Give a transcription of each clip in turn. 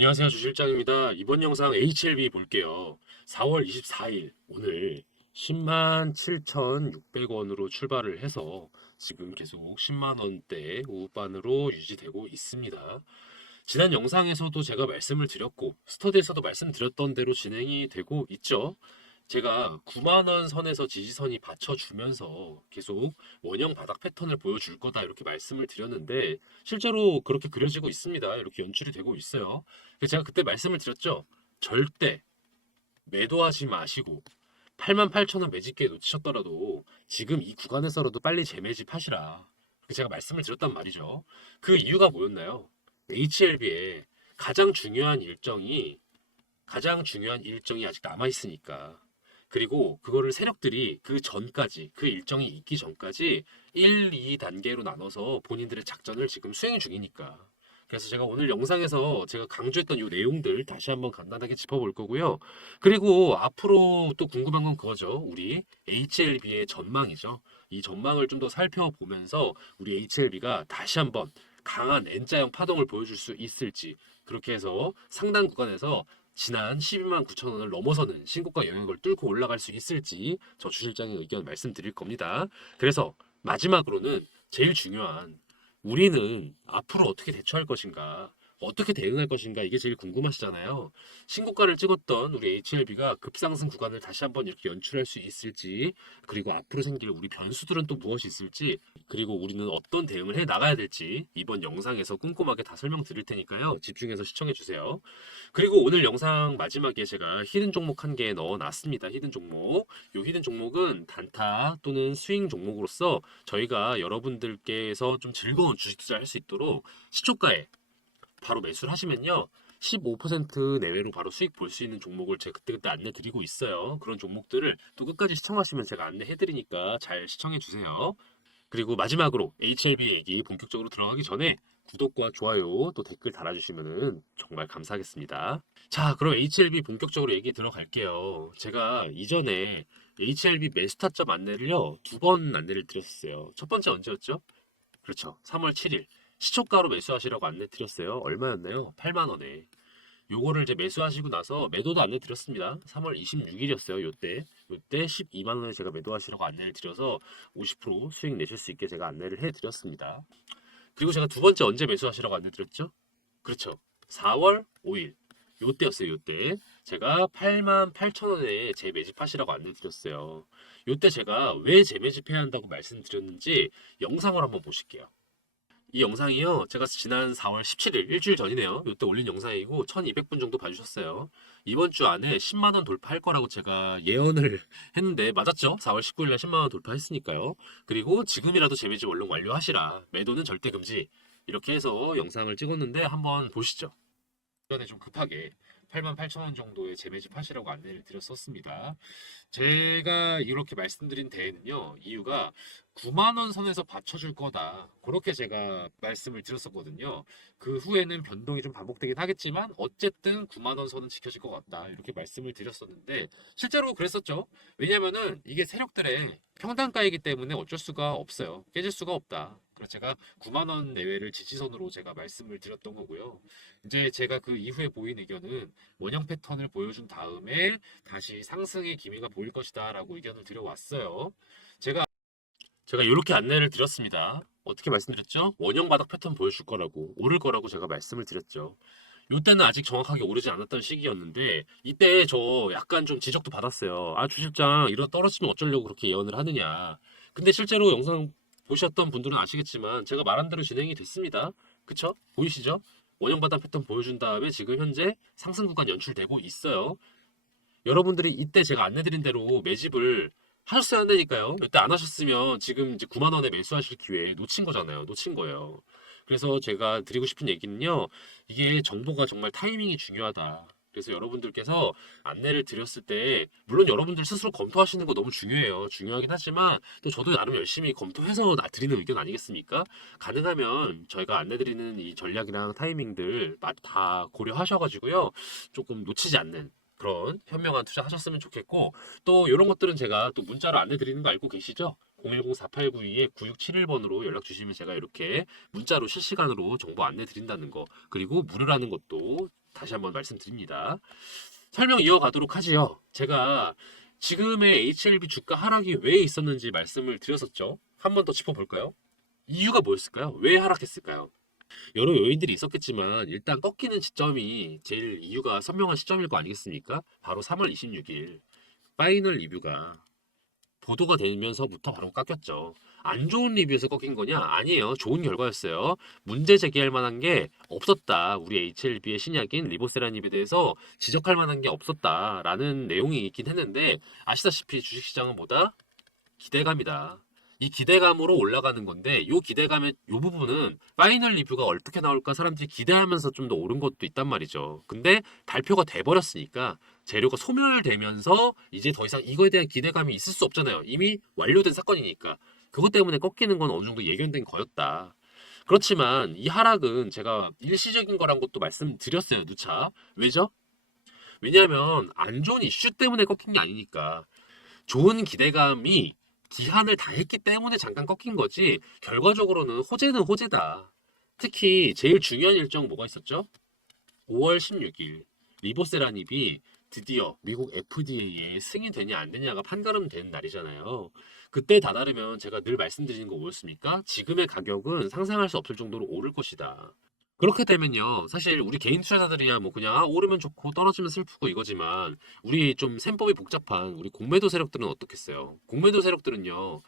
안녕하세요. 주실장입니다. 이번 영상 HLB 볼게요. 4월 24일 오늘 10만 7,600원으로 출발을 해서 지금 계속 10만 원대 우반으로 유지되고 있습니다. 지난 영상에서도 제가 말씀을 드렸고 스터디에서도 말씀드렸던 대로 진행이 되고 있죠. 제가 9만 원 선에서 지지선이 받쳐주면서 계속 원형 바닥 패턴을 보여줄 거다 이렇게 말씀을 드렸는데 실제로 그렇게 그려지고 있습니다. 이렇게 연출이 되고 있어요. 그래서 제가 그때 말씀을 드렸죠. 절대 매도하지 마시고 88,000원 매집기에 놓치셨더라도 지금 이 구간에서라도 빨리 재매집하시라. 그렇게 제가 말씀을 드렸단 말이죠. 그 이유가 뭐였나요? HLB에 가장 중요한 일정이 아직 남아 있으니까. 그리고 그거를 세력들이 그 전까지, 그 일정이 있기 전까지 1, 2단계로 나눠서 본인들의 작전을 지금 수행 중이니까. 그래서 제가 오늘 영상에서 제가 강조했던 이 내용들 다시 한번 간단하게 짚어볼 거고요. 그리고 앞으로 또 궁금한 건 그거죠. 우리 HLB의 전망이죠. 이 전망을 좀 더 살펴보면서 우리 HLB가 다시 한번 강한 N자형 파동을 보여줄 수 있을지, 그렇게 해서 상단 구간에서 지난 12만 9천 원을 넘어서는 신고가 영역을 뚫고 올라갈 수 있을지 저 주실장의 의견 말씀드릴 겁니다. 그래서 마지막으로는 제일 중요한, 우리는 앞으로 어떻게 대처할 것인가, 어떻게 대응할 것인가, 이게 제일 궁금하시잖아요. 신고가를 찍었던 우리 HLB가 급상승 구간을 다시 한번 이렇게 연출할 수 있을지, 그리고 앞으로 생길 우리 변수들은 또 무엇이 있을지, 그리고 우리는 어떤 대응을 해 나가야 될지 이번 영상에서 꼼꼼하게 다 설명드릴 테니까요. 집중해서 시청해 주세요. 그리고 오늘 영상 마지막에 제가 히든 종목 한 개 넣어놨습니다. 히든 종목. 이 히든 종목은 단타 또는 스윙 종목으로서 저희가 여러분들께서 좀 즐거운 주식 투자를 할 수 있도록 시초가에 바로 매수를 하시면요, 15% 내외로 바로 수익 볼 수 있는 종목을 제가 그때그때 안내 드리고 있어요. 그런 종목들을 또 끝까지 시청하시면 제가 안내해 드리니까 잘 시청해 주세요. 그리고 마지막으로 HLB 얘기 본격적으로 들어가기 전에 구독과 좋아요 또 댓글 달아주시면 정말 감사하겠습니다. 자, 그럼 HLB 본격적으로 얘기 들어갈게요. 제가 이전에 HLB 매수타점 안내를요, 두 번 안내를 드렸어요. 첫 번째 언제였죠? 그렇죠. 3월 7일. 시초가로 매수하시라고 안내 드렸어요. 얼마였나요? 8만 원에. 요거를 이제 매수하시고 나서 매도도 안내 드렸습니다. 3월 26일이었어요. 요때 12만 원에 제가 매도하시라고 안내를 드려서 50% 수익 내실 수 있게 제가 안내를 해 드렸습니다. 그리고 제가 두 번째 언제 매수하시라고 안내 드렸죠? 그렇죠. 4월 5일. 요때였어요. 요때. 제가 8만 8천 원에 재매집하시라고 안내 드렸어요. 요때 제가 왜 재매집해야 한다고 말씀드렸는지 영상을 한번 보실게요. 이 영상이요, 제가 지난 4월 17일, 일주일 전이네요. 이때 올린 영상이고 1200분 정도 봐주셨어요. 이번 주 안에 10만 원 돌파할 거라고 제가 예언을 했는데 맞았죠? 4월 19일 날 10만 원 돌파했으니까요. 그리고 지금이라도 재매집 얼른 완료하시라. 매도는 절대 금지. 이렇게 해서 영상을 찍었는데 한번 보시죠. 전에 좀 급하게 8만 8천 원 정도의 재매집 하시라고 안내를 드렸었습니다. 제가 이렇게 말씀드린 데에는요, 이유가 9만 원 선에서 받쳐줄 거다. 그렇게 제가 말씀을 드렸었거든요. 그 후에는 변동이 좀 반복되긴 하겠지만 어쨌든 9만 원 선은 지켜질 것 같다. 이렇게 말씀을 드렸었는데 실제로 그랬었죠. 왜냐면은 이게 세력들의 평단가이기 때문에 어쩔 수가 없어요. 깨질 수가 없다. 그래서 제가 9만 원 내외를 지지선으로 제가 말씀을 드렸던 거고요. 이제 제가 그 이후에 보인 의견은 원형 패턴을 보여준 다음에 다시 상승의 기미가 보일 것이다 라고 의견을 드려왔어요. 제가 이렇게 안내를 드렸습니다. 어떻게 말씀드렸죠? 원형 바닥 패턴 보여줄 거라고, 오를 거라고 제가 말씀을 드렸죠. 이때는 아직 정확하게 오르지 않았던 시기였는데 이때 저 약간 좀 지적도 받았어요. 아, 주실장 이러 떨어지면 어쩌려고 그렇게 예언을 하느냐. 근데 실제로 영상 보셨던 분들은 아시겠지만 제가 말한 대로 진행이 됐습니다. 그쵸? 보이시죠? 원형 바닥 패턴 보여준 다음에 지금 현재 상승 구간 연출되고 있어요. 여러분들이 이때 제가 안내드린 대로 매집을 하셨어야 한다니까요. 이때 안 하셨으면 지금 이제 9만 원에 매수하실 기회 놓친 거잖아요. 놓친 거예요. 그래서 제가 드리고 싶은 얘기는요, 이게 정보가 정말 타이밍이 중요하다. 그래서 여러분들께서 안내를 드렸을 때 물론 여러분들 스스로 검토하시는 거 너무 중요해요. 중요하긴 하지만 또 저도 나름 열심히 검토해서 드리는 의견 아니겠습니까? 가능하면 저희가 안내드리는 이 전략이랑 타이밍들 다 고려하셔가지고요, 조금 놓치지 않는 그런 현명한 투자 하셨으면 좋겠고, 또 이런 것들은 제가 또 문자로 안내 드리는 거 알고 계시죠? 010-4892-9671번으로 연락 주시면 제가 이렇게 문자로 실시간으로 정보 안내 드린다는 거, 그리고 무료라는 것도 다시 한번 말씀드립니다. 설명 이어가도록 하지요. 제가 지금의 HLB 주가 하락이 왜 있었는지 말씀을 드렸었죠. 한 번 더 짚어볼까요? 이유가 뭐였을까요? 왜 하락했을까요? 여러 요인들이 있었겠지만 일단 꺾이는 시점이 제일 이유가 선명한 시점일 거 아니겠습니까? 바로 3월 26일 파이널 리뷰가 보도가 되면서부터 바로 깎였죠. 안 좋은 리뷰에서 꺾인 거냐? 아니에요. 좋은 결과였어요. 문제 제기할 만한 게 없었다. 우리 HLB의 신약인 리보세라닙에 대해서 지적할 만한 게 없었다라는 내용이 있긴 했는데, 아시다시피 주식시장은 뭐다? 기대감이다. 이 기대감으로 올라가는 건데, 요 기대감의 요 부분은 파이널 리뷰가 어떻게 나올까 사람들이 기대하면서 좀 더 오른 것도 있단 말이죠. 근데 발표가 돼버렸으니까 재료가 소멸되면서 이제 더 이상 이거에 대한 기대감이 있을 수 없잖아요. 이미 완료된 사건이니까. 그것 때문에 꺾이는 건 어느 정도 예견된 거였다. 그렇지만 이 하락은 제가 일시적인 거란 것도 말씀드렸어요, 누차. 왜죠? 왜냐하면 안 좋은 이슈 때문에 꺾인 게 아니니까. 좋은 기대감이 기한을 다 했기 때문에 잠깐 꺾인 거지, 결과적으로는 호재는 호재다. 특히 제일 중요한 일정 뭐가 있었죠? 5월 16일 리보세라닙이 드디어 미국 FDA에 승인되냐 안 되냐가 판가름되는 날이잖아요. 그때 다다르면 제가 늘 말씀드리는 거 뭐였습니까? 지금의 가격은 상상할 수 없을 정도로 오를 것이다. 그렇게 되면요, 사실 우리 개인 투자자들이야 뭐 그냥 오르면 좋고 떨어지면 슬프고 이거지만, 우리 좀 셈법이 복잡한 우리 공매도 세력들은 어떻겠어요? 공매도 세력들은요,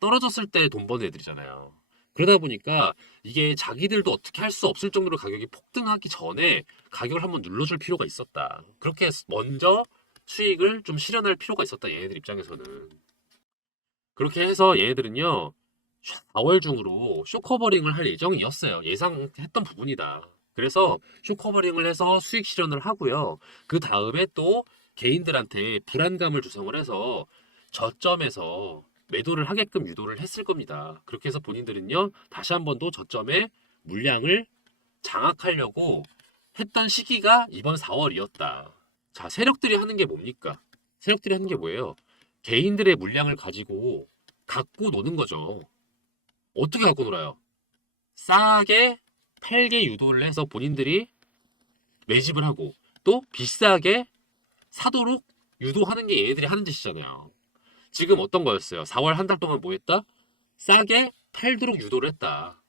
떨어졌을 때 돈 버는 애들이잖아요. 그러다 보니까 이게 자기들도 어떻게 할 수 없을 정도로 가격이 폭등하기 전에 가격을 한번 눌러줄 필요가 있었다. 그렇게 먼저 수익을 좀 실현할 필요가 있었다, 얘네들 입장에서는. 그렇게 해서 얘네들은요, 4월 중으로 쇼커버링을 할 예정이었어요. 예상했던 부분이다. 그래서 쇼커버링을 해서 수익 실현을 하고요. 그 다음에 또 개인들한테 불안감을 조성을 해서 저점에서 매도를 하게끔 유도를 했을 겁니다. 그렇게 해서 본인들은요, 다시 한 번 더 저점에 물량을 장악하려고 했던 시기가 이번 4월이었다. 자, 세력들이 하는 게 뭡니까? 세력들이 하는 게 뭐예요? 개인들의 물량을 가지고 갖고 노는 거죠. 어떻게 갖고 놀아요? 싸게 팔게 유도를 해서 본인들이 매집을 하고, 또 비싸게 사도록 유도하는 게 얘네들이 하는 짓이잖아요. 지금 어떤 거였어요? 4월 한 달 동안 뭐 했다? 싸게 팔도록 유도를 했다.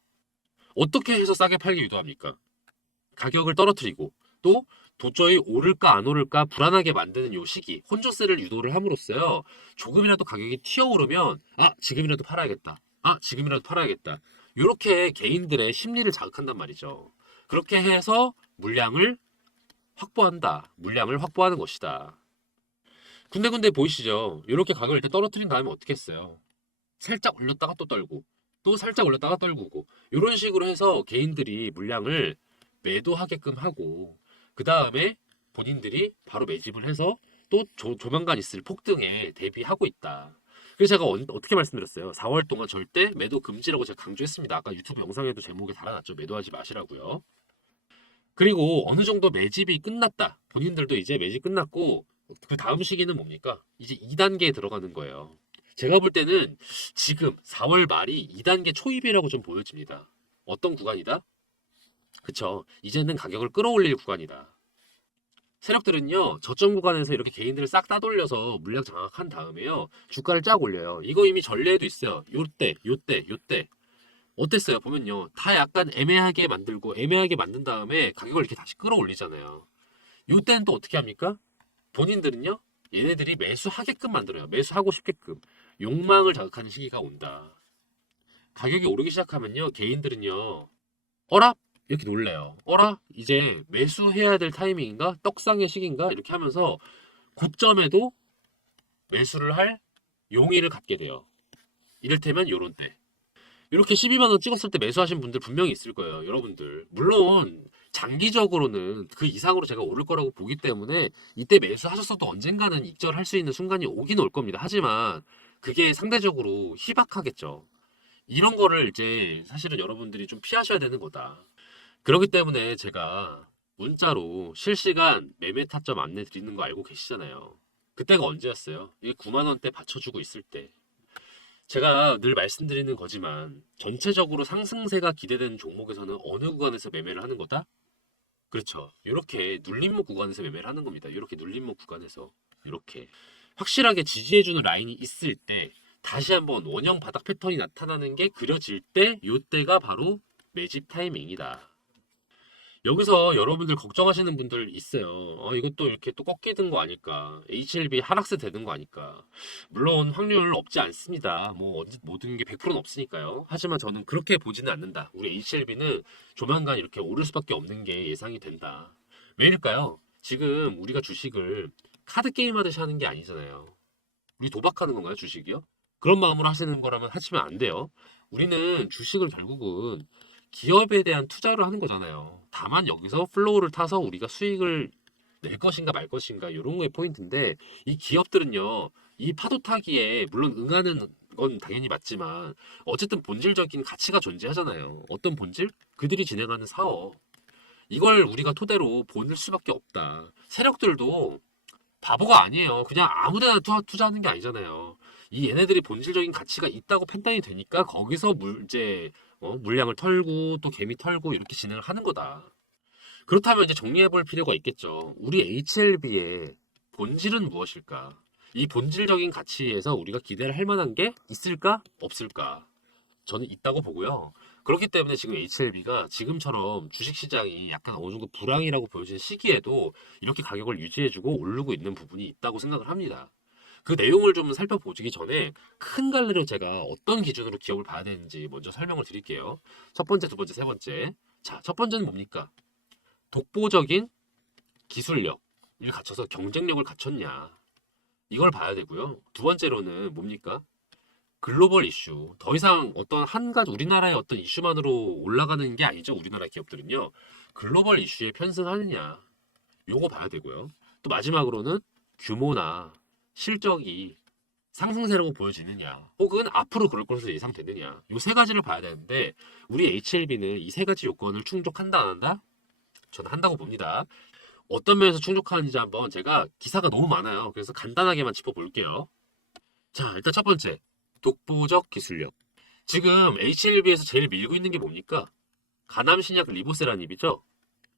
어떻게 해서 싸게 팔게 유도합니까? 가격을 떨어뜨리고, 또 도저히 오를까 안 오를까 불안하게 만드는 요 시기, 혼조세를 유도를 함으로써요, 조금이라도 가격이 튀어오르면 지금이라도 팔아야겠다, 지금이라도 팔아야겠다, 이렇게 개인들의 심리를 자극한단 말이죠. 그렇게 해서 물량을 확보한다, 물량을 확보하는 것이다. 군데군데 보이시죠? 이렇게 가격을 일단 떨어뜨린 다음에 어떻게 했어요? 살짝 올렸다가 또 떨고, 또 살짝 올렸다가 떨구고, 이런 식으로 해서 개인들이 물량을 매도하게끔 하고, 그 다음에 본인들이 바로 매집을 해서 또 조만간 있을 폭등에 대비하고 있다. 그래서 제가 어떻게 말씀드렸어요? 4월 동안 절대 매도 금지라고 제가 강조했습니다. 아까 유튜브 영상에도 제목에 달아놨죠. 매도하지 마시라고요. 그리고 어느 정도 매집이 끝났다. 본인들도 이제 매집 끝났고, 그 다음 시기는 뭡니까? 이제 2단계에 들어가는 거예요. 제가 볼 때는 지금 4월 말이 2단계 초입이라고 좀 보여집니다. 어떤 구간이다? 그쵸. 이제는 가격을 끌어올릴 구간이다. 세력들은요, 저점 구간에서 이렇게 개인들을 싹 따돌려서 물량 장악한 다음에요, 주가를 쫙 올려요. 이거 이미 전례에도 있어요. 요때, 요때, 요때. 어땠어요? 보면요, 다 약간 애매하게 만들고, 애매하게 만든 다음에 가격을 이렇게 다시 끌어올리잖아요. 요때는 또 어떻게 합니까? 본인들은요, 얘네들이 매수하게끔 만들어요. 매수하고 싶게끔. 욕망을 자극하는 시기가 온다. 가격이 오르기 시작하면요, 개인들은요, 어라? 이렇게 놀래요. 어라? 이제 매수해야 될 타이밍인가? 떡상의 시기인가? 이렇게 하면서 고점에도 매수를 할 용의를 갖게 돼요. 이를테면 요런 때. 이렇게 12만 원 찍었을 때 매수하신 분들 분명히 있을 거예요. 여러분들. 물론 장기적으로는 그 이상으로 제가 오를 거라고 보기 때문에 이때 매수하셨어도 언젠가는 익절할 수 있는 순간이 오긴 올 겁니다. 하지만 그게 상대적으로 희박하겠죠. 이런 거를 이제 사실은 여러분들이 좀 피하셔야 되는 거다. 그렇기 때문에 제가 문자로 실시간 매매 타점 안내 드리는 거 알고 계시잖아요. 그때가 언제였어요? 이게 9만 원대 받쳐주고 있을 때. 제가 늘 말씀드리는 거지만 전체적으로 상승세가 기대되는 종목에서는 어느 구간에서 매매를 하는 거다? 그렇죠. 이렇게 눌림목 구간에서 매매를 하는 겁니다. 이렇게 눌림목 구간에서 이렇게 확실하게 지지해주는 라인이 있을 때 다시 한번 원형 바닥 패턴이 나타나는 게 그려질 때 이때가 바로 매집 타이밍이다. 여기서 여러분들 걱정하시는 분들 있어요. 이것도 이렇게 또 꺾이는 거 아닐까? HLB 하락세 되는 거 아닐까? 물론 확률 없지 않습니다. 뭐 모든 게 100%는 없으니까요. 하지만 저는 그렇게 보지는 않는다. 우리 HLB는 조만간 이렇게 오를 수밖에 없는 게 예상이 된다. 왜일까요? 지금 우리가 주식을 카드 게임 하듯이 하는 게 아니잖아요. 우리 도박하는 건가요, 주식이요? 그런 마음으로 하시는 거라면 하시면 안 돼요. 우리는 주식을 결국은 기업에 대한 투자를 하는 거잖아요. 다만 여기서 플로우를 타서 우리가 수익을 낼 것인가 말 것인가 이런 거의 포인트인데 이 기업들은요. 이 파도 타기에 물론 응하는 건 당연히 맞지만 어쨌든 본질적인 가치가 존재하잖아요. 어떤 본질? 그들이 진행하는 사업. 이걸 우리가 토대로 보는 수밖에 없다. 세력들도 바보가 아니에요. 그냥 아무데나 투자하는 게 아니잖아요. 이 얘네들이 본질적인 가치가 있다고 판단이 되니까 거기서 이제 물량을 털고 또 개미 털고 이렇게 진행을 하는 거다. 그렇다면 이제 정리해 볼 필요가 있겠죠. 우리 HLB의 본질은 무엇일까? 이 본질적인 가치에서 우리가 기대를 할 만한 게 있을까? 없을까? 저는 있다고 보고요. 그렇기 때문에 지금 HLB가 지금처럼 주식시장이 약간 어느 정도 불황이라고 보여지는 시기에도 이렇게 가격을 유지해주고 오르고 있는 부분이 있다고 생각을 합니다. 그 내용을 좀 살펴보기 전에 큰 갈래로 제가 어떤 기준으로 기업을 봐야 되는지 먼저 설명을 드릴게요. 첫 번째, 두 번째, 세 번째. 자, 첫 번째는 뭡니까? 독보적인 기술력을 갖춰서 경쟁력을 갖췄냐. 이걸 봐야 되고요. 두 번째로는 뭡니까? 글로벌 이슈. 더 이상 어떤 한 가지 우리나라의 어떤 이슈만으로 올라가는 게 아니죠. 우리나라 기업들은요. 글로벌 이슈에 편승하느냐. 요거 봐야 되고요. 또 마지막으로는 규모나 실적이 상승세라고 보여지느냐. 혹은 앞으로 그럴 것으로 예상되느냐. 요 세 가지를 봐야 되는데 우리 HLB는 이 세 가지 요건을 충족한다 안 한다? 저는 한다고 봅니다. 어떤 면에서 충족하는지 한번 제가 기사가 너무 많아요. 그래서 간단하게만 짚어볼게요. 자, 일단 첫 번째. 독보적 기술력. 지금 HLB에서 제일 밀고 있는 게 뭡니까? 가남 신약 리보세라닙이죠.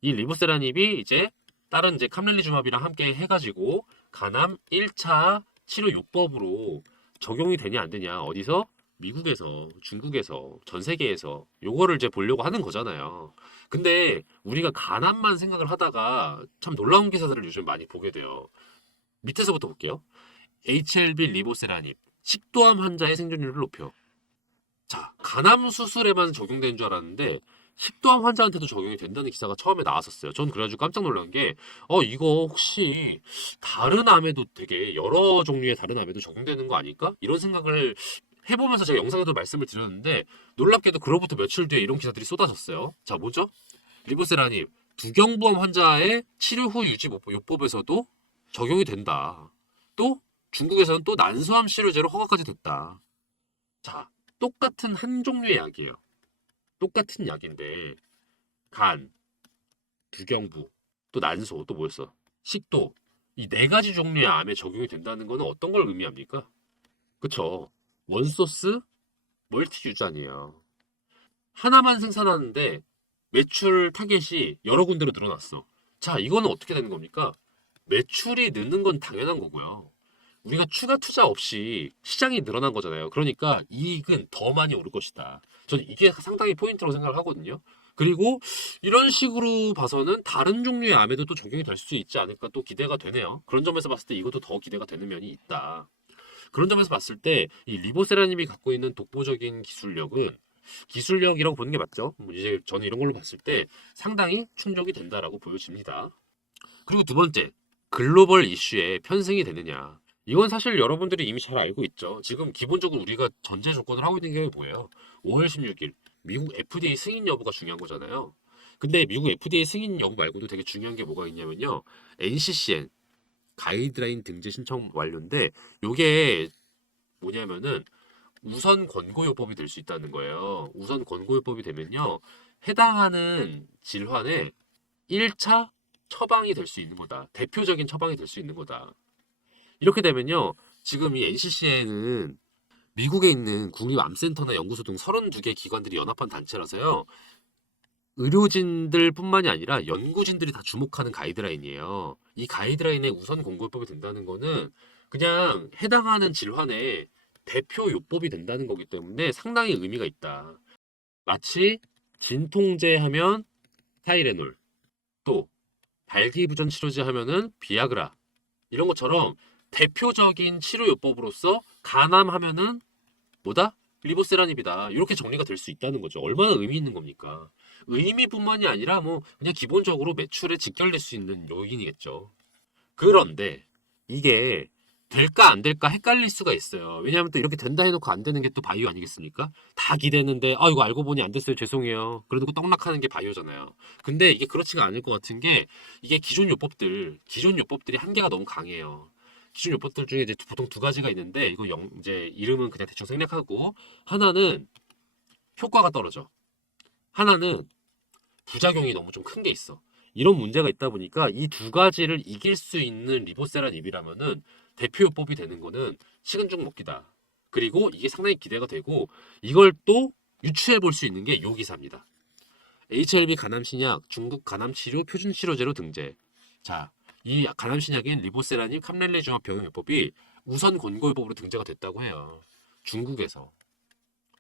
이 리보세라닙이 이제 다른 이제 캄렐리주맙이랑 함께 해가지고 가남 1차 치료 요법으로 적용이 되냐 안 되냐 어디서? 미국에서, 중국에서, 전 세계에서 요거를 이제 보려고 하는 거잖아요. 근데 우리가 가남만 생각을 하다가 참 놀라운 기사들을 요즘 많이 보게 돼요. 밑에서부터 볼게요. HLB 리보세라닙 식도암 환자의 생존율을 높여. 자, 간암 수술에만 적용되는 줄 알았는데 식도암 환자한테도 적용이 된다는 기사가 처음에 나왔었어요. 전 그래가지고 깜짝 놀란 게, 이거 혹시 다른 암에도 되게 여러 종류의 다른 암에도 적용되는 거 아닐까? 이런 생각을 해보면서 제가 영상에도 말씀을 드렸는데 놀랍게도 그로부터 며칠 뒤에 이런 기사들이 쏟아졌어요. 자, 뭐죠? 리보세라님, 두경부암 환자의 치료 후 유지 요법에서도 적용이 된다. 또 중국에서는 또 난소암 치료제로 허가까지 됐다. 자, 똑같은 한 종류의 약이에요. 똑같은 약인데 간, 두경부, 또 난소, 또 뭐였어? 식도. 이 네 가지 종류의 암에 적용이 된다는 거는 어떤 걸 의미합니까? 그쵸? 원소스 멀티 유전이에요. 하나만 생산하는데 매출 타겟이 여러 군데로 늘어났어. 자, 이거는 어떻게 되는 겁니까? 매출이 느는 건 당연한 거고요. 우리가 추가 투자 없이 시장이 늘어난 거잖아요. 그러니까 이익은 더 많이 오를 것이다. 저는 이게 상당히 포인트라고 생각을 하거든요. 그리고 이런 식으로 봐서는 다른 종류의 암에도 또 적용이 될 수 있지 않을까 또 기대가 되네요. 그런 점에서 봤을 때 이것도 더 기대가 되는 면이 있다. 그런 점에서 봤을 때 이 리보세라님이 갖고 있는 독보적인 기술력은 기술력이라고 보는 게 맞죠. 이제 저는 이런 걸로 봤을 때 상당히 충족이 된다라고 보여집니다. 그리고 두 번째, 글로벌 이슈에 편승이 되느냐. 이건 사실 여러분들이 이미 잘 알고 있죠. 지금 기본적으로 우리가 전제 조건을 하고 있는 게 뭐예요? 5월 16일 미국 FDA 승인 여부가 중요한 거잖아요. 근데 미국 FDA 승인 여부 말고도 되게 중요한 게 뭐가 있냐면요. NCCN 가이드라인 등재 신청 완료인데 요게 뭐냐면은 우선 권고요법이 될 수 있다는 거예요. 우선 권고요법이 되면요. 해당하는 질환에 1차 처방이 될 수 있는 거다. 대표적인 처방이 될 수 있는 거다. 이렇게 되면요. 지금 이 NCCN은 미국에 있는 국립암센터나 연구소 등 32개 기관들이 연합한 단체라서요. 의료진들뿐만이 아니라 연구진들이 다 주목하는 가이드라인이에요. 이 가이드라인에 우선 공고법이 된다는 거는 그냥 해당하는 질환의 대표 요법이 된다는 거기 때문에 상당히 의미가 있다. 마치 진통제 하면 타이레놀, 또 발기부전 치료제 하면은 비아그라 이런 것처럼 대표적인 치료요법으로서 간암하면은 뭐다? 리보세라닙이다. 이렇게 정리가 될 수 있다는 거죠. 얼마나 의미 있는 겁니까? 의미뿐만이 아니라 뭐 그냥 기본적으로 매출에 직결될 수 있는 요인이겠죠. 그런데 이게 될까 안 될까 헷갈릴 수가 있어요. 왜냐하면 또 이렇게 된다 해놓고 안 되는 게 또 바이오 아니겠습니까? 다 기대했는데 아 이거 알고 보니 안 됐어요. 죄송해요. 그래놓고 떡락하는 게 바이오잖아요. 근데 이게 그렇지가 않을 것 같은 게 이게 기존 요법들이 한계가 너무 강해요. 기존 요법들 중에 이제 보통 두 가지가 있는데 이거 이제 이름은 그냥 대충 생략하고 하나는 효과가 떨어져. 하나는 부작용이 너무 좀 큰 게 있어. 이런 문제가 있다 보니까 이 두 가지를 이길 수 있는 리보세라닙이라면은 대표요법이 되는 거는 식은 죽 먹기다. 그리고 이게 상당히 기대가 되고 이걸 또 유추해 볼 수 있는 게 요 기사입니다. HLB 간암신약 중국 간암치료 표준치료제로 등재. 자, 이 간암신약인 리보세라닙 캄렐레주와 병용요법이 우선 권고요법으로 등재가 됐다고 해요. 중국에서.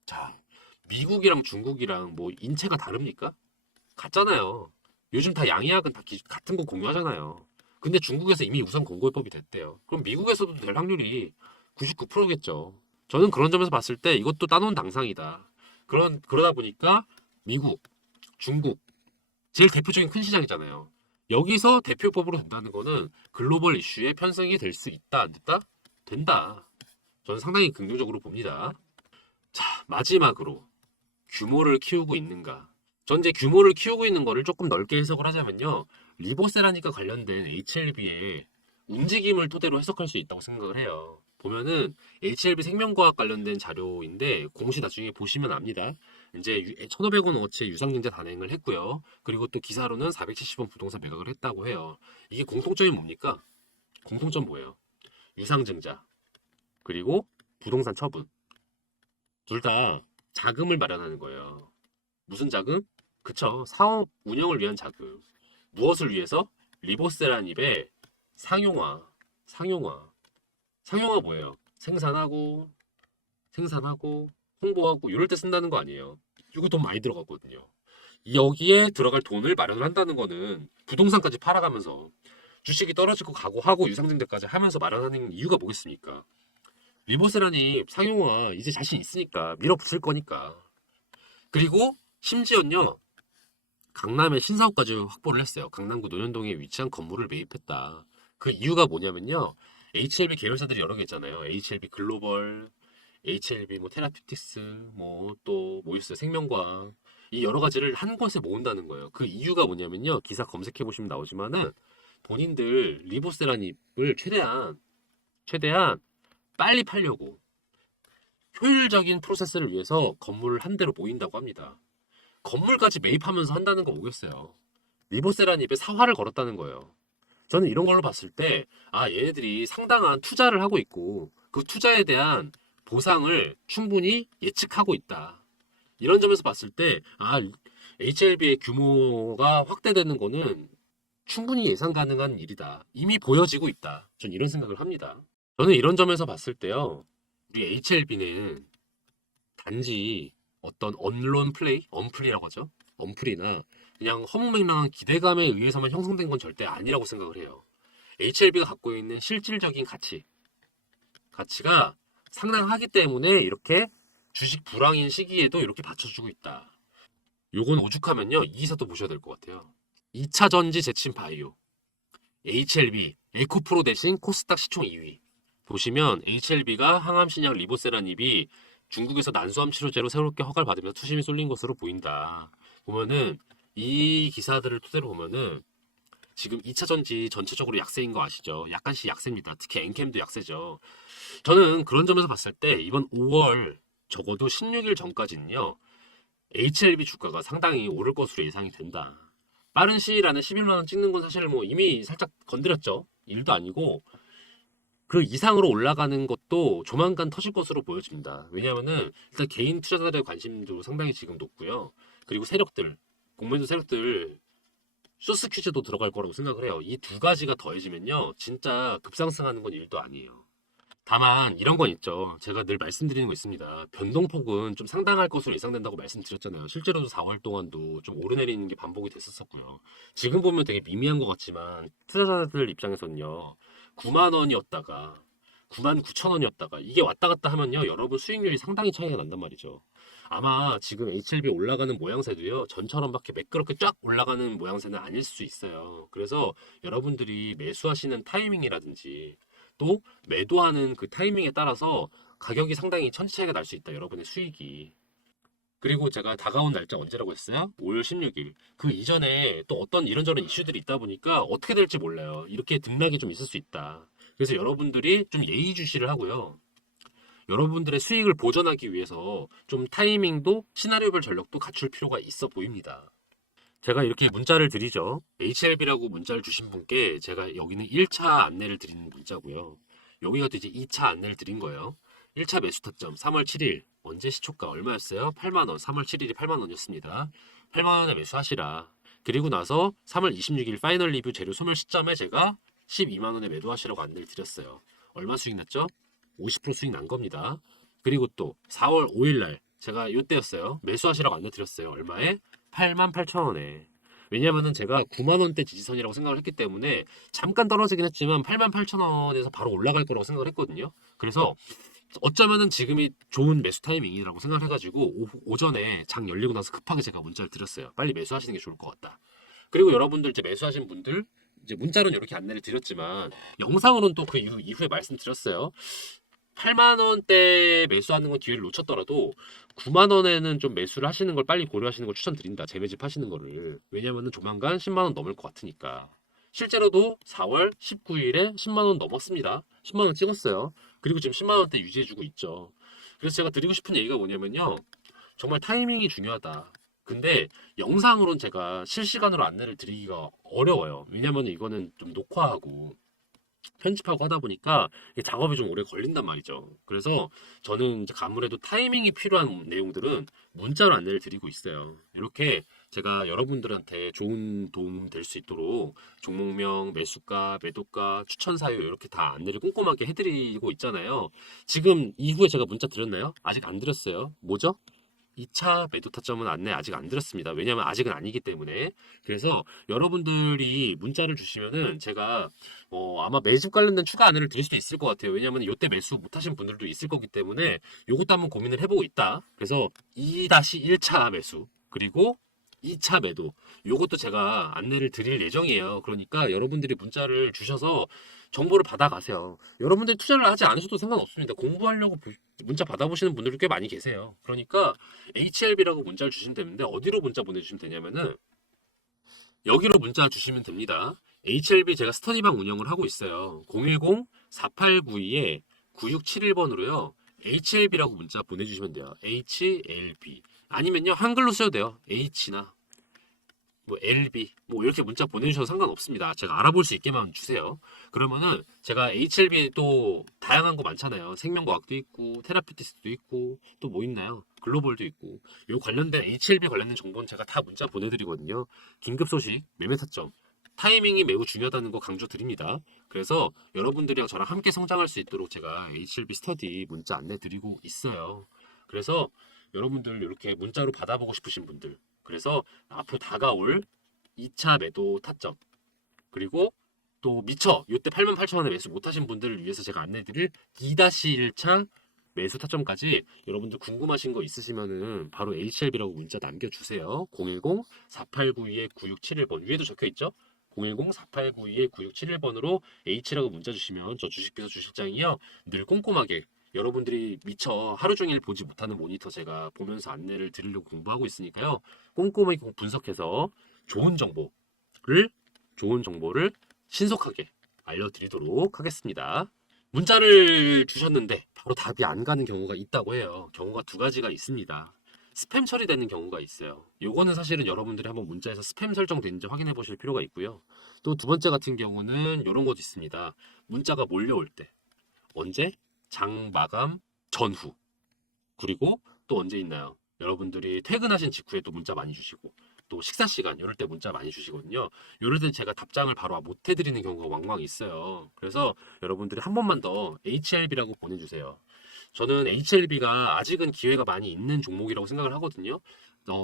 자, 미국이랑 중국이랑 뭐 인체가 다릅니까? 같잖아요. 요즘 다 양의학은 다 같은 거 공유하잖아요. 근데 중국에서 이미 우선 권고요법이 됐대요. 그럼 미국에서도 될 확률이 99%겠죠. 저는 그런 점에서 봤을 때 이것도 따놓은 당상이다. 그러다 보니까 미국, 중국, 제일 대표적인 큰 시장이잖아요. 여기서 대표법으로 된다는 거는 글로벌 이슈의 편성이 될 수 있다, 안 됐다? 된다. 저는 상당히 긍정적으로 봅니다. 자, 마지막으로 규모를 키우고 있는가? 전제 규모를 키우고 있는 거를 조금 넓게 해석을 하자면요. 리보세라니까 관련된 HLB의 움직임을 토대로 해석할 수 있다고 생각을 해요. 보면은 HLB 생명과학 관련된 자료인데 공시 나중에 보시면 압니다. 이제 1,500원어치 유상증자 단행을 했고요. 그리고 또 기사로는 470원 부동산 매각을 했다고 해요. 이게 공통점이 뭡니까? 공통점 뭐예요? 유상증자 그리고 부동산 처분 둘 다 자금을 마련하는 거예요. 무슨 자금? 그쵸. 사업 운영을 위한 자금. 무엇을 위해서? 리보세라닙의 상용화. 상용화. 상용화 뭐예요? 생산하고, 홍보하고, 이럴 때 쓴다는 거 아니에요. 이거 돈 많이 들어갔거든요. 여기에 들어갈 돈을 마련을 한다는 거는 부동산까지 팔아가면서 주식이 떨어지고 가고 유상증자까지 하면서 마련하는 이유가 뭐겠습니까? 리보세라닙 상용화 이제 자신 있으니까 밀어붙일 거니까. 그리고 심지어는요. 강남에 신사옥까지 확보를 했어요. 강남구 논현동에 위치한 건물을 매입했다. 그 이유가 뭐냐면요. HLB 계열사들이 여러 개 있잖아요. HLB 글로벌, HLB 뭐 테라퓨틱스, 뭐 또 뭐 있어요. 생명과학. 이 여러 가지를 한 곳에 모은다는 거예요. 그 이유가 뭐냐면요. 기사 검색해 보시면 나오지만은 본인들 리보세라닙을 최대한 빨리 팔려고 효율적인 프로세스를 위해서 건물을 한 대로 모인다고 합니다. 건물까지 매입하면서 한다는 거 뭐겠어요? 리보세라닙에 사활을 걸었다는 거예요. 저는 이런 걸로 봤을 때, 아, 얘네들이 상당한 투자를 하고 있고, 그 투자에 대한 보상을 충분히 예측하고 있다. 이런 점에서 봤을 때, 아, HLB의 규모가 확대되는 거는 충분히 예상 가능한 일이다. 이미 보여지고 있다. 전 이런 생각을 합니다. 저는 이런 점에서 봤을 때요, 우리 HLB는 단지 어떤 언론 플레이, 언플이라고 하죠. 언플이나 그냥 허무맹랑한 기대감에 의해서만 형성된 건 절대 아니라고 생각을 해요. HLB가 갖고 있는 실질적인 가치가 상당하기 때문에 이렇게 주식 불황인 시기에도 이렇게 받쳐주고 있다. 요건 오죽하면요. 이 기사도 보셔야 될 것 같아요. 2차 전지 제침 바이오, HLB, 에코프로 대신 코스닥 시총 2위. 보시면 HLB가 항암신약 리보세라닙이 중국에서 난소암 치료제로 새롭게 허가를 받으면서 투심이 쏠린 것으로 보인다. 보면은 이 기사들을 토대로 보면은 지금 2차 전지 전체적으로 약세인 거 아시죠? 약간씩 약세입니다. 특히 엔캠도 약세죠. 저는 그런 점에서 봤을 때 이번 5월 적어도 16일 전까지는요. HLB 주가가 상당히 오를 것으로 예상이 된다. 빠른 시일 안에 11만 원 찍는 건 사실 뭐 이미 살짝 건드렸죠. 일도 아니고 그 이상으로 올라가는 것도 조만간 터질 것으로 보여집니다. 왜냐하면은 일단 개인 투자자들의 관심도 상당히 지금 높고요. 그리고 세력들, 공매도 세력들 쇼스 퀴즈도 들어갈 거라고 생각을 해요. 이 두 가지가 더해지면요, 진짜 급상승하는 건 일도 아니에요. 다만 이런 건 있죠. 제가 늘 말씀드리는 거 있습니다. 변동폭은 좀 상당할 것으로 예상된다고 말씀드렸잖아요. 실제로도 4월 동안도 좀 오르내리는 게 반복이 됐었었고요. 지금 보면 되게 미미한 것 같지만 투자자들 입장에서는요. 9만 원이었다가 9만 9천 원이었다가 이게 왔다 갔다 하면요. 여러분 수익률이 상당히 차이가 난단 말이죠. 아마 지금 HLB 올라가는 모양새도요. 전처럼밖에 매끄럽게 쫙 올라가는 모양새는 아닐 수 있어요. 그래서 여러분들이 매수하시는 타이밍이라든지 또 매도하는 그 타이밍에 따라서 가격이 상당히 천차이가 날 수 있다. 여러분의 수익이. 그리고 제가 다가온 날짜 언제라고 했어요? 5월 16일. 그 이전에 또 어떤 이런저런 이슈들이 있다 보니까 어떻게 될지 몰라요. 이렇게 등락이 좀 있을 수 있다. 그래서 여러분들이 좀 예의주시를 하고요. 여러분들의 수익을 보전하기 위해서 좀 타이밍도 시나리오별 전략도 갖출 필요가 있어 보입니다. 제가 이렇게 문자를 드리죠. HLB라고 문자를 주신 분께 제가 여기는 1차 안내를 드리는 문자고요. 여기가 또 이제 2차 안내를 드린 거예요. 1차 매수 타점 3월 7일. 언제 시초가 얼마였어요? 8만 원. 3월 7일이 8만 원이었습니다. 8만 원에 매수하시라. 그리고 나서 3월 26일 파이널 리뷰 재료 소멸 시점에 제가 12만 원에 매도하시라고 안내를 드렸어요. 얼마 수익 났죠? 50% 수익 난 겁니다. 그리고 또 4월 5일 날 제가 이때였어요. 매수하시라고 안내 드렸어요. 얼마에? 8만 8천 원에. 왜냐면은 제가 9만 원대 지지선이라고 생각을 했기 때문에 잠깐 떨어지긴 했지만 8만 8천 원에서 바로 올라갈 거라고 생각을 했거든요. 그래서 어쩌면은 지금이 좋은 매수 타이밍이라고 생각을 해가지고 오전에 장 열리고 나서 급하게 제가 문자를 드렸어요. 빨리 매수하시는 게 좋을 것 같다. 그리고 여러분들 이제 매수하신 분들 이제 문자로는 이렇게 안내를 드렸지만 영상으로는 또 그 이후에 말씀드렸어요. 8만 원대 매수하는 건 기회를 놓쳤더라도 9만 원에는 좀 매수를 하시는 걸 빨리 고려하시는 걸 추천드린다. 재매집 하시는 거를. 왜냐면은 조만간 10만 원 넘을 것 같으니까. 실제로도 4월 19일에 10만 원 넘었습니다. 10만 원 찍었어요. 그리고 지금 10만 원대 유지해주고 있죠. 그래서 제가 드리고 싶은 얘기가 뭐냐면요. 정말 타이밍이 중요하다. 근데 영상으로는 제가 실시간으로 안내를 드리기가 어려워요. 왜냐면 이거는 좀 녹화하고 편집하고 하다 보니까 이게 작업이 좀 오래 걸린단 말이죠. 그래서 저는 이제 아무래도 타이밍이 필요한 내용들은 문자로 안내를 드리고 있어요. 이렇게 제가 여러분들한테 좋은 도움 될 수 있도록 종목명, 매수가, 매도가, 추천 사유 이렇게 다 안내를 꼼꼼하게 해드리고 있잖아요. 지금 이후에 제가 문자 드렸나요? 아직 안 드렸어요. 뭐죠? 2차 매도 타점은 안내 아직 안 드렸습니다. 왜냐면 아직은 아니기 때문에. 그래서 여러분들이 문자를 주시면은 제가 아마 매집 관련된 추가 안내를 드릴 수도 있을 것 같아요. 왜냐면 이때 매수 못 하신 분들도 있을 거기 때문에 요것도 한번 고민을 해보고 있다. 그래서 2-1차 매수 그리고 2차 매도 요것도 제가 안내를 드릴 예정이에요. 그러니까 여러분들이 문자를 주셔서 정보를 받아가세요. 여러분들이 투자를 하지 않으셔도 상관없습니다. 공부하려고 문자 받아보시는 분들이 꽤 많이 계세요. 그러니까 HLB라고 문자를 주시면 되는데 어디로 문자 보내주시면 되냐면은 여기로 문자 주시면 됩니다. HLB 제가 스터디방 운영을 하고 있어요. 010-4892-9671번으로요. HLB라고 문자 보내주시면 돼요. HLB 아니면요 한글로 써도 돼요. H나 뭐 LB 뭐 이렇게 문자 보내주셔도 상관없습니다. 제가 알아볼 수 있게만 주세요. 그러면은 제가 HLB 또 다양한 거 많잖아요. 생명과학도 있고 테라피티스도 있고 또 뭐 있나요? 글로벌도 있고 요 관련된 HLB 관련된 정보는 제가 다 문자 보내드리거든요. 긴급 소식, 매매 타점, 타이밍이 매우 중요하다는 거 강조드립니다. 그래서 여러분들이랑 저랑 함께 성장할 수 있도록 제가 HLB 스터디 문자 안내 드리고 있어요. 그래서 여러분들 이렇게 문자로 받아보고 싶으신 분들 그래서 앞으로 다가올 2차 매도 타점 그리고 또 미처 이때 8만 8천 원에 매수 못하신 분들을 위해서 제가 안내드릴 2-1차 매수 타점까지 여러분들 궁금하신 거 있으시면은 바로 HLB라고 문자 남겨주세요. 010-4892-9671번 위에도 적혀있죠? 010-4892-9671번으로 H라고 문자 주시면 저 주식비서 주실장이요 늘 꼼꼼하게 여러분들이 미처 하루 종일 보지 못하는 모니터 제가 보면서 안내를 드리려고 공부하고 있으니까요. 꼼꼼하게 분석해서 좋은 정보를 신속하게 알려드리도록 하겠습니다. 문자를 주셨는데 바로 답이 안 가는 경우가 있다고 해요. 경우가 두 가지가 있습니다. 스팸 처리되는 경우가 있어요. 요거는 사실은 여러분들이 한번 문자에서 스팸 설정되는지 확인해 보실 필요가 있고요. 또 두 번째 같은 경우는 이런 것도 있습니다. 문자가 몰려올 때 언제? 장 마감 전후. 그리고 또 언제 있나요? 여러분들이 퇴근하신 직후에 또 문자 많이 주시고 또 식사 시간 이럴 때 문자 많이 주시거든요. 이럴 때 제가 답장을 바로 못 해드리는 경우가 왕왕 있어요. 그래서 여러분들이 한 번만 더 HLB라고 보내주세요. 저는 HLB가 아직은 기회가 많이 있는 종목이라고 생각을 하거든요.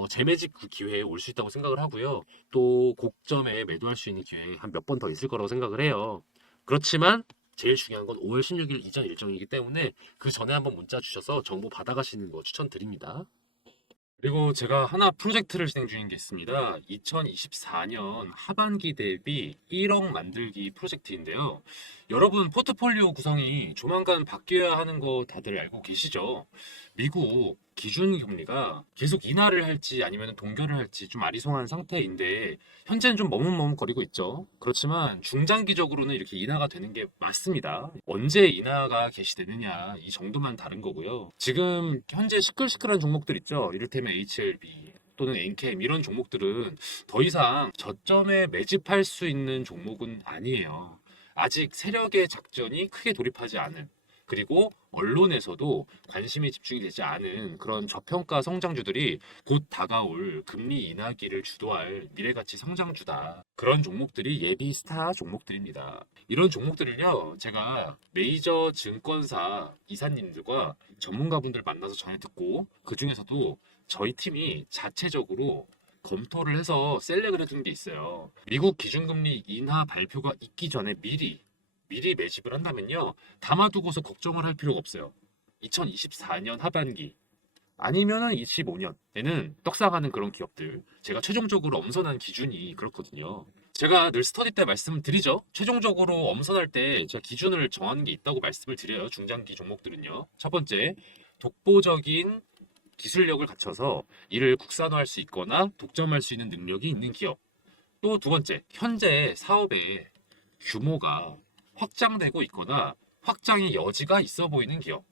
재매집 그 기회에 올 수 있다고 생각을 하고요. 또 고점에 매도할 수 있는 기회 한 몇 번 더 있을 거라고 생각을 해요. 그렇지만 제일 중요한 건 5월 16일 이전 일정이기 때문에 그 전에 한번 문자 주셔서 정보 받아가시는 거 추천드립니다. 그리고 제가 하나 프로젝트를 진행 중인 게 있습니다. 2024년 하반기 대비 1억 만들기 프로젝트인데요. 여러분 포트폴리오 구성이 조만간 바뀌어야 하는 거 다들 알고 계시죠? 미국 기준금리가 계속 인하를 할지 아니면 동결을 할지 좀 아리송한 상태인데 현재는 좀 머뭇머뭇거리고 있죠. 그렇지만 중장기적으로는 이렇게 인하가 되는 게 맞습니다. 언제 인하가 개시되느냐 이 정도만 다른 거고요. 지금 현재 시끌시끌한 종목들 있죠. 이를테면 HLB 또는 엔캠 이런 종목들은 더 이상 저점에 매집할 수 있는 종목은 아니에요. 아직 세력의 작전이 크게 돌입하지 않은, 그리고 언론에서도 관심이 집중이 되지 않은 그런 저평가 성장주들이 곧 다가올 금리 인하기를 주도할 미래가치 성장주다. 그런 종목들이 예비 스타 종목들입니다. 이런 종목들을요, 제가 메이저 증권사 이사님들과 전문가분들 만나서 전해 듣고 그 중에서도 저희 팀이 자체적으로 검토를 해서 셀렉을 해둔 게 있어요. 미국 기준금리 인하 발표가 있기 전에 미리 매집을 한다면요. 담아두고서 걱정을 할 필요가 없어요. 2024년 하반기 아니면은 25년에는 떡상하는 그런 기업들. 제가 최종적으로 엄선한 기준이 그렇거든요. 제가 늘 스터디 때 말씀을 드리죠. 최종적으로 엄선할 때 제가 기준을 정하는 게 있다고 말씀을 드려요. 중장기 종목들은요. 첫 번째, 독보적인 기술력을 갖춰서 이를 국산화할 수 있거나 독점할 수 있는 능력이 있는 기업. 또 두 번째, 현재 사업의 규모가 확장되고 있거나 확장의 여지가 있어 보이는 기업.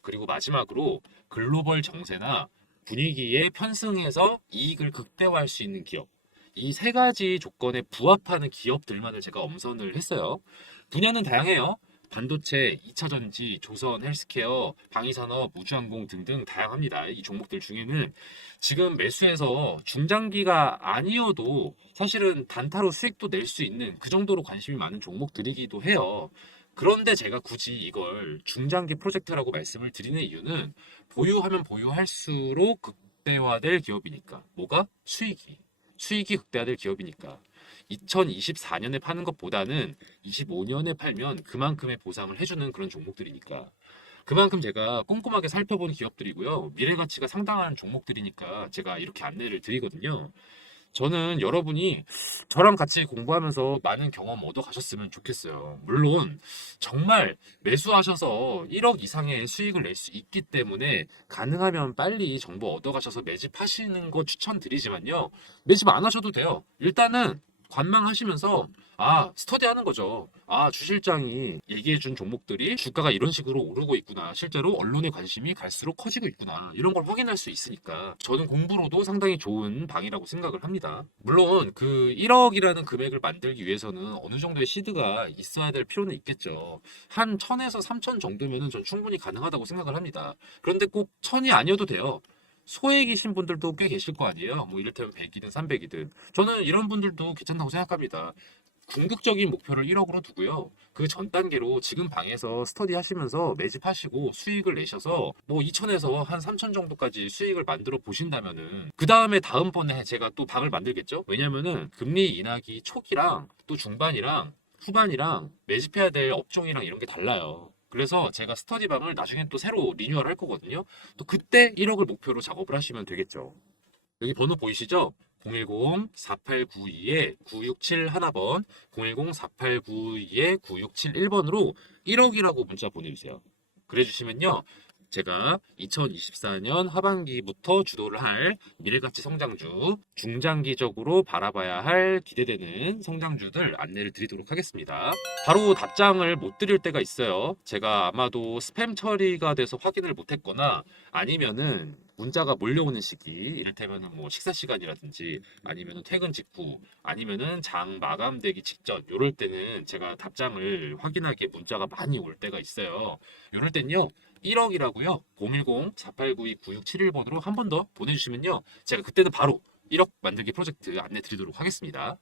그리고 마지막으로 글로벌 정세나 분위기에 편승해서 이익을 극대화할 수 있는 기업. 이 세 가지 조건에 부합하는 기업들만을 제가 엄선을 했어요. 분야는 다양해요. 반도체, 2차전지, 조선, 헬스케어, 방위산업, 우주항공 등등 다양합니다. 이 종목들 중에는 지금 매수해서 중장기가 아니어도 사실은 단타로 수익도 낼 수 있는 그 정도로 관심이 많은 종목들이기도 해요. 그런데 제가 굳이 이걸 중장기 프로젝트라고 말씀을 드리는 이유는 보유하면 보유할수록 극대화될 기업이니까. 뭐가? 수익이 극대화될 기업이니까. 2024년에 파는 것보다는 25년에 팔면 그만큼의 보상을 해주는 그런 종목들이니까. 그만큼 제가 꼼꼼하게 살펴본 기업들이고요. 미래 가치가 상당한 종목들이니까 제가 이렇게 안내를 드리거든요. 저는 여러분이 저랑 같이 공부하면서 많은 경험 얻어 가셨으면 좋겠어요. 물론 정말 매수하셔서 1억 이상의 수익을 낼 수 있기 때문에 가능하면 빨리 정보 얻어 가셔서 매집하시는 거 추천드리지만요. 매집 안 하셔도 돼요. 일단은 관망하시면서 스터디 하는 거죠. 주 실장이 얘기해 준 종목들이 주가가 이런 식으로 오르고 있구나. 실제로 언론의 관심이 갈수록 커지고 있구나. 이런 걸 확인할 수 있으니까 저는 공부로도 상당히 좋은 방이라고 생각을 합니다. 물론 그 1억이라는 금액을 만들기 위해서는 어느 정도의 시드가 있어야 될 필요는 있겠죠. 한 1000에서 3000 정도면은 전 충분히 가능하다고 생각을 합니다. 그런데 꼭 1000이 아니어도 돼요. 소액이신 분들도 꽤 계실 거 아니에요. 뭐 이를테면 100이든 300이든. 저는 이런 분들도 괜찮다고 생각합니다. 궁극적인 목표를 1억으로 두고요. 그 전 단계로 지금 방에서 스터디 하시면서 매집하시고 수익을 내셔서 뭐 2천에서 한 3천 정도까지 수익을 만들어 보신다면은 그 다음에 다음번에 제가 또 방을 만들겠죠? 왜냐면은 금리 인하기 초기랑 또 중반이랑 후반이랑 매집해야 될 업종이랑 이런 게 달라요. 그래서 제가 스터디방을 나중에 또 새로 리뉴얼 할 거거든요. 또 그때 1억을 목표로 작업을 하시면 되겠죠. 여기 번호 보이시죠? 010-4892-9671번, 010-4892-9671번으로 1억이라고 문자 보내주세요. 그래 주시면요. 제가 2024년 하반기부터 주도를 할 미래가치 성장주, 중장기적으로 바라봐야 할 기대되는 성장주들 안내를 드리도록 하겠습니다. 바로 답장을 못 드릴 때가 있어요. 제가 아마도 스팸 처리가 돼서 확인을 못했거나 아니면은 문자가 몰려오는 시기, 이를테면은 뭐 식사 시간이라든지 아니면은 퇴근 직후 아니면은 장 마감되기 직전 요럴 때는 제가 답장을 확인하게 문자가 많이 올 때가 있어요. 요럴 땐요 1억이라고요 010-4892-9671번으로 한 번 더 보내주시면요 제가 그때는 바로 1억 만들기 프로젝트 안내 드리도록 하겠습니다.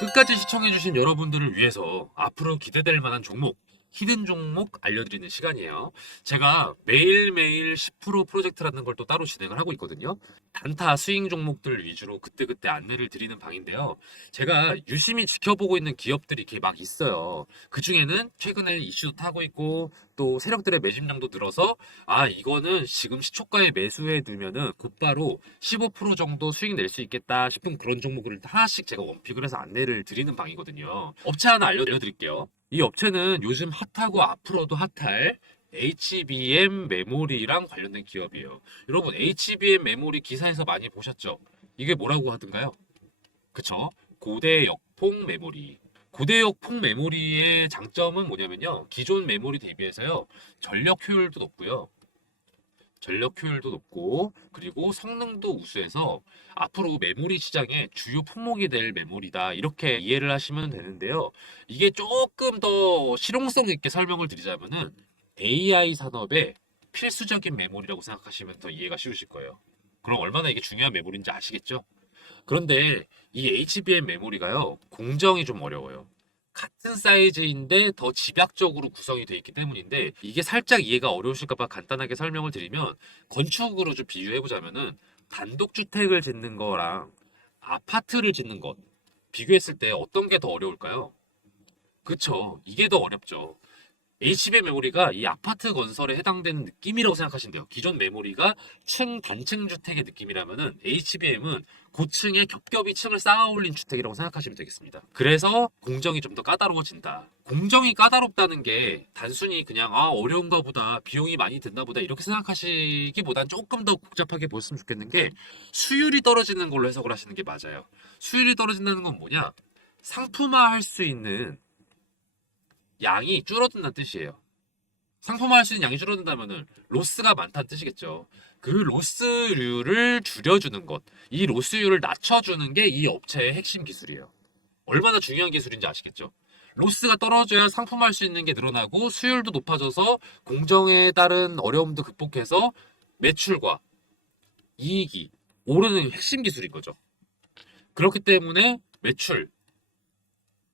끝까지 시청해주신 여러분들을 위해서 앞으로 기대될 만한 종목, 히든 종목 알려드리는 시간이에요. 제가 매일매일 10% 프로젝트라는 걸 또 따로 진행을 하고 있거든요. 단타 스윙 종목들 위주로 그때그때 안내를 드리는 방인데요. 제가 유심히 지켜보고 있는 기업들이 이렇게 막 있어요. 그 중에는 최근에 이슈도 타고 있고 또 세력들의 매집량도 늘어서 아 이거는 지금 시초가에 매수해 두면은 곧바로 15% 정도 수익 낼 수 있겠다 싶은 그런 종목을 하나씩 제가 원픽을 해서 안내를 드리는 방이거든요. 업체 하나 알려드릴게요. 이 업체는 요즘 핫하고 앞으로도 핫할 HBM 메모리랑 관련된 기업이에요. 여러분 HBM 메모리 기사에서 많이 보셨죠? 이게 뭐라고 하던가요? 그쵸? 고대역폭 메모리. 고대역폭 메모리의 장점은 뭐냐면요. 기존 메모리 대비해서요. 전력 효율도 높고요. 전력 효율도 높고 그리고 성능도 우수해서 앞으로 메모리 시장의 주요 품목이 될 메모리다 이렇게 이해를 하시면 되는데요. 이게 조금 더 실용성 있게 설명을 드리자면은 AI 산업의 필수적인 메모리라고 생각하시면 더 이해가 쉬우실 거예요. 그럼 얼마나 이게 중요한 메모리인지 아시겠죠? 그런데 이 HBM 메모리가요, 공정이 좀 어려워요. 같은 사이즈인데 더 집약적으로 구성이 되어 있기 때문인데 이게 살짝 이해가 어려우실까봐 간단하게 설명을 드리면 건축으로 좀 비유해 보자면은 단독주택을 짓는 거랑 아파트를 짓는 것 비교했을 때 어떤 게 더 어려울까요? 그쵸. 이게 더 어렵죠. HBM 메모리가 이 아파트 건설에 해당되는 느낌이라고 생각하시면 돼요. 기존 메모리가 단층 주택의 느낌이라면은 HBM은 고층에 겹겹이 층을 쌓아 올린 주택이라고 생각하시면 되겠습니다. 그래서 공정이 좀 더 까다로워진다. 공정이 까다롭다는 게 단순히 그냥 아 어려운가 보다 비용이 많이 든다 보다 이렇게 생각하시기보단 조금 더 복잡하게 보셨으면 좋겠는 게 수율이 떨어지는 걸로 해석을 하시는 게 맞아요. 수율이 떨어진다는 건 뭐냐? 상품화할 수 있는 양이 줄어든다는 뜻이에요. 상품화할 수 있는 양이 줄어든다면은 로스가 많다는 뜻이겠죠. 그 로스율을 줄여주는 것, 이 로스율을 낮춰주는 게 이 업체의 핵심 기술이에요. 얼마나 중요한 기술인지 아시겠죠? 로스가 떨어져야 상품화할 수 있는 게 늘어나고 수율도 높아져서 공정에 따른 어려움도 극복해서 매출과 이익이 오르는 핵심 기술인 거죠. 그렇기 때문에 매출,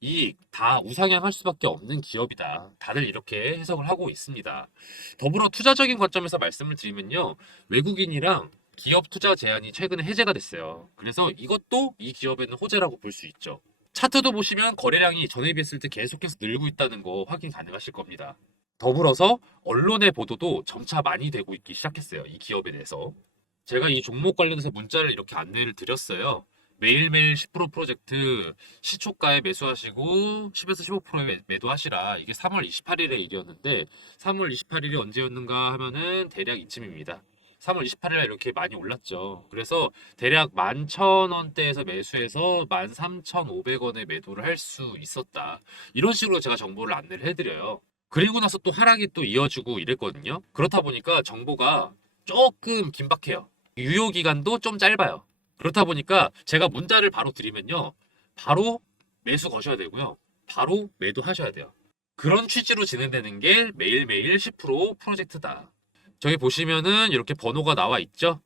이익 다 우상향할 수밖에 없는 기업이다. 다들 이렇게 해석을 하고 있습니다. 더불어 투자적인 관점에서 말씀을 드리면요. 외국인이랑 기업 투자 제한이 최근에 해제가 됐어요. 그래서 이것도 이 기업에는 호재라고 볼 수 있죠. 차트도 보시면 거래량이 전에 비했을 때 계속해서 늘고 있다는 거 확인 가능하실 겁니다. 더불어서 언론의 보도도 점차 많이 되고 있기 시작했어요. 이 기업에 대해서. 제가 이 종목 관련해서 문자를 이렇게 안내를 드렸어요. 매일매일 10% 프로젝트 시초가에 매수하시고 10에서 15%에 매도하시라. 이게 3월 28일의 일이었는데 3월 28일이 언제였는가 하면은 대략 이쯤입니다. 3월 28일에 이렇게 많이 올랐죠. 그래서 대략 11,000원대에서 매수해서 13,500원에 매도를 할 수 있었다. 이런 식으로 제가 정보를 안내를 해드려요. 그리고 나서 또 하락이 또 이어지고 이랬거든요. 그렇다 보니까 정보가 조금 긴박해요. 유효 기간도 좀 짧아요. 그렇다 보니까 제가 문자를 바로 드리면요. 바로 매수 거셔야 되고요. 바로 매도하셔야 돼요. 그런 취지로 진행되는 게 매일매일 10% 프로젝트다. 저기 보시면은 이렇게 번호가 나와 있죠.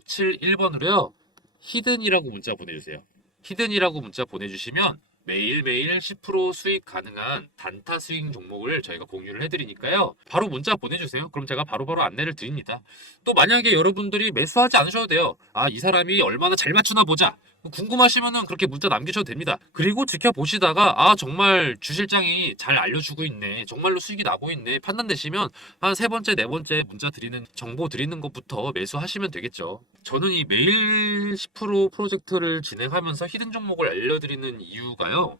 010-4892-9671번으로요. 히든이라고 문자 보내주세요. 히든이라고 문자 보내주시면 매일매일 10% 수익 가능한 단타 스윙 종목을 저희가 공유를 해드리니까요. 바로 문자 보내주세요. 그럼 제가 바로바로 안내를 드립니다. 또 만약에 여러분들이 매수하지 않으셔도 돼요. 아, 이 사람이 얼마나 잘 맞추나 보자. 궁금하시면은 그렇게 문자 남기셔도 됩니다. 그리고 지켜보시다가 아 정말 주실장이 잘 알려주고 있네. 정말로 수익이 나고 있네. 판단되시면 한 세 번째, 네 번째 문자 드리는 정보 드리는 것부터 매수하시면 되겠죠. 저는 이 매일 10% 프로젝트를 진행하면서 히든 종목을 알려드리는 이유가요.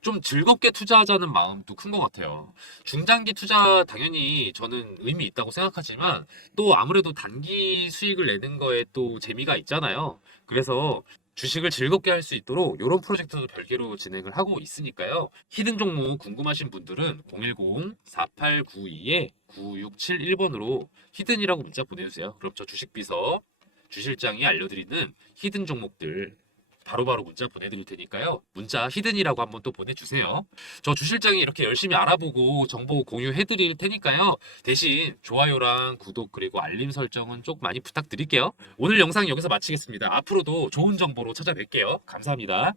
좀 즐겁게 투자하자는 마음도 큰 것 같아요. 중장기 투자 당연히 저는 의미 있다고 생각하지만 또 아무래도 단기 수익을 내는 거에 또 재미가 있잖아요. 그래서 주식을 즐겁게 할 수 있도록 이런 프로젝트도 별개로 진행을 하고 있으니까요. 히든 종목 궁금하신 분들은 010-4892-9671번으로 히든이라고 문자 보내주세요. 그럼 저 주식비서 주실장이 알려드리는 히든 종목들 바로바로 문자 보내드릴 테니까요. 문자 히든이라고 한번 또 보내주세요. 저 주실장이 이렇게 열심히 알아보고 정보 공유해드릴 테니까요. 대신 좋아요랑 구독 그리고 알림 설정은 좀 많이 부탁드릴게요. 오늘 영상 여기서 마치겠습니다. 앞으로도 좋은 정보로 찾아뵐게요. 감사합니다.